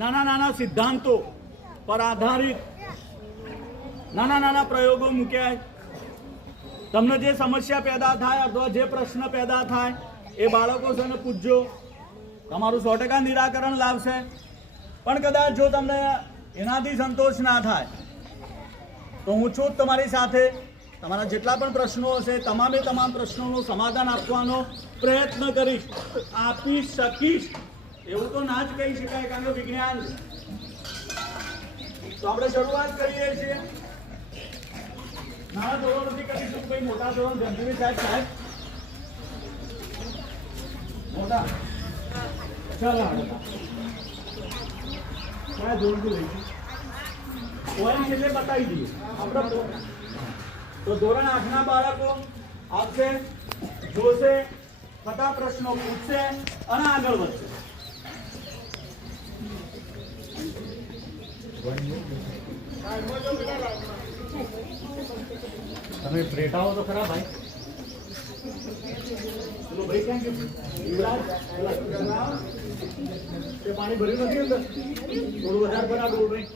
નાના નાના સિદ્ધાંતો પર આધારિત નાના નાના પ્રયોગો મૂક્યા. તમને જે સમસ્યા પેદા થાય અથવા જે પ્રશ્ન પેદા થાય એ બાળકો છે ને પૂછજો, તમારું 100% નિરાકરણ લાવશે. પણ કદાચ જો તમને એનાથી સંતોષ ના થાય તો હું છું જ તમારી સાથે. તમારા જેટલા પણ પ્રશ્નો હશે તમામે તમામ પ્રશ્નોનું સમાધાન આપવાનો પ્રયત્ન કરીશ, આપી શકીશ એવું તો ના જ કહી શકાય, કારણ કે વિજ્ઞાન. તો આપણે શરૂઆત કરીએ છીએ. નાના ધોરણથી કરીશું. ભાઈ મોટા ધોરણ ધનજીવી સાહેબ મોટા ચાલો કયા ધોરણથી લઈશું પોઈન્ટ એટલે બતાવી દઈએ આપણે. તો ધોરણ 8 ના બાળકો આવશે, જોશે, બધા પ્રશ્નો પૂછશે અને આગળ વધશે. તમે બેઠા હો તો ખરા ભાઈ. ચલો ભાઈ ક્યાં ગયું? તે પાણી ભર્યું નથી અંદર? થોડું વધારે ભરા દો ભાઈ.